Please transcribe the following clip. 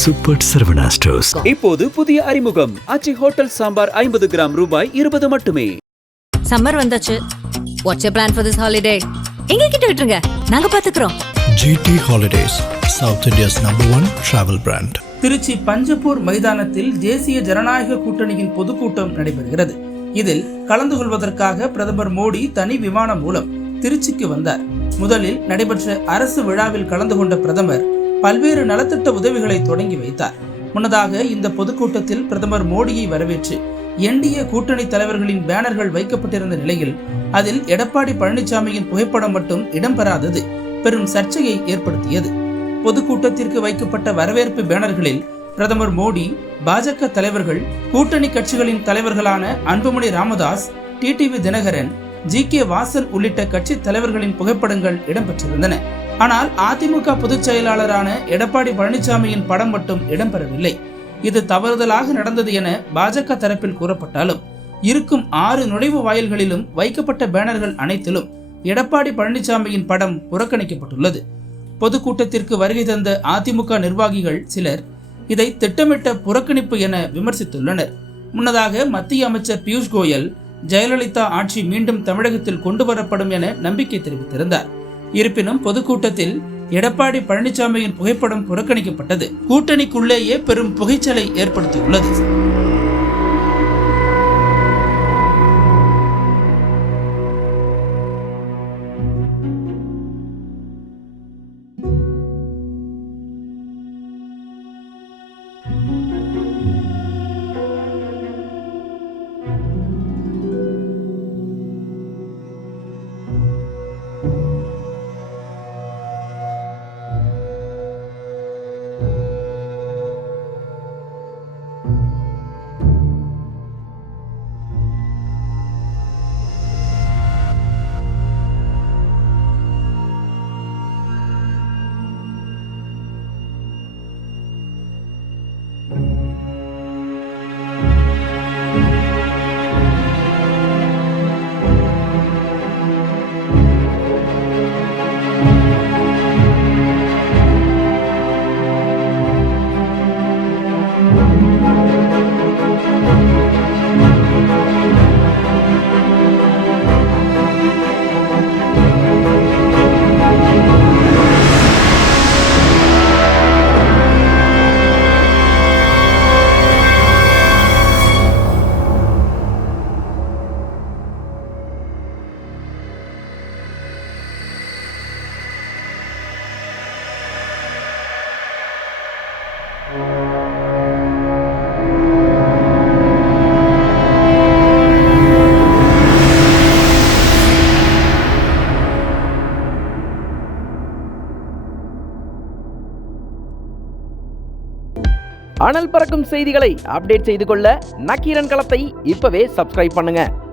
Super Saravana stores. இப்போது புதிய அறிமுகம் ஆச்சி ஹோட்டல் சாம்பார் 50 கிராம் ரூபாய் 20 மட்டுமே. சம்மர் வந்தாச்சு. What's you plan for this holiday? எங்க கிட்ட விட்டுருங்க, நாங்க பாத்துக்கிறோம். GT Holidays, South India's #1 travel brand. Trichy Panjappur மைதானத்தில் தேசிய ஜனநாயக கூட்டணியின் பொதுக்கூட்டம் நடைபெறுகிறது. இதில் கலந்து கொள்வதற்காக பிரதமர் மோடி தனி விமானம் மூலம் திருச்சிக்கு வந்தார். முதலில் நடைபெற்ற அரசு விழாவில் கலந்து கொண்ட பிரதமர் பல்வேறு நலத்திட்ட உதவிகளை தொடங்கி வைத்தார். முன்னதாக இந்த பொதுக்கூட்டத்தில் பிரதமர் மோடியை வரவேற்று NDA கூட்டணி தலைவர்களின் பேனர்கள் வைக்கப்பட்டிருந்த நிலையில் அதில் எடப்பாடி பழனிசாமியின் புகைப்படம் மட்டும் இடம்பெறாதது பெரும் சர்ச்சையை ஏற்படுத்தியது. பொதுக்கூட்டத்திற்கு வைக்கப்பட்ட வரவேற்பு பேனர்களில் பிரதமர் மோடி, பாஜக தலைவர்கள், கூட்டணி கட்சிகளின் தலைவர்களான அன்புமணி ராமதாஸ், TTV தினகரன், GK வாசன் உள்ளிட்ட கட்சி தலைவர்களின் புகைப்படங்கள் இடம்பெற்றிருந்தன. ஆனால் அதிமுக பொதுச் செயலாளரான எடப்பாடி பழனிசாமியின் படம் மட்டும் இடம்பெறவில்லை. இது தவறுதலாக நடந்தது என பாஜக தரப்பில் கூறப்பட்டாலும் இருக்கும் 6 நுழைவு வாயில்களிலும் வைக்கப்பட்ட பேனர்கள் அனைத்திலும் எடப்பாடி பழனிசாமியின் படம் புறக்கணிக்கப்பட்டுள்ளது. பொதுக்கூட்டத்திற்கு வருகை தந்த அதிமுக நிர்வாகிகள் சிலர் இதை திட்டமிட்ட புறக்கணிப்பு என விமர்சித்துள்ளனர். முன்னதாக மத்திய அமைச்சர் பியூஷ் கோயல் ஜெயலலிதா ஆட்சி மீண்டும் தமிழகத்தில் கொண்டு வரப்படும் என நம்பிக்கை தெரிவித்திருந்தார். இருப்பினும் பொதுக்கூட்டத்தில் எடப்பாடி பழனிசாமியின் புகைப்படம் புறக்கணிக்கப்பட்டது கூட்டணிக்குள்ளேயே பெரும் புகைச்சலை ஏற்படுத்தியுள்ளது. அனல் பறக்கும் செய்திகளை அப்டேட் செய்து கொள்ள நக்கீரன் களத்தை இப்பவே சப்ஸ்கிரைப் பண்ணுங்க.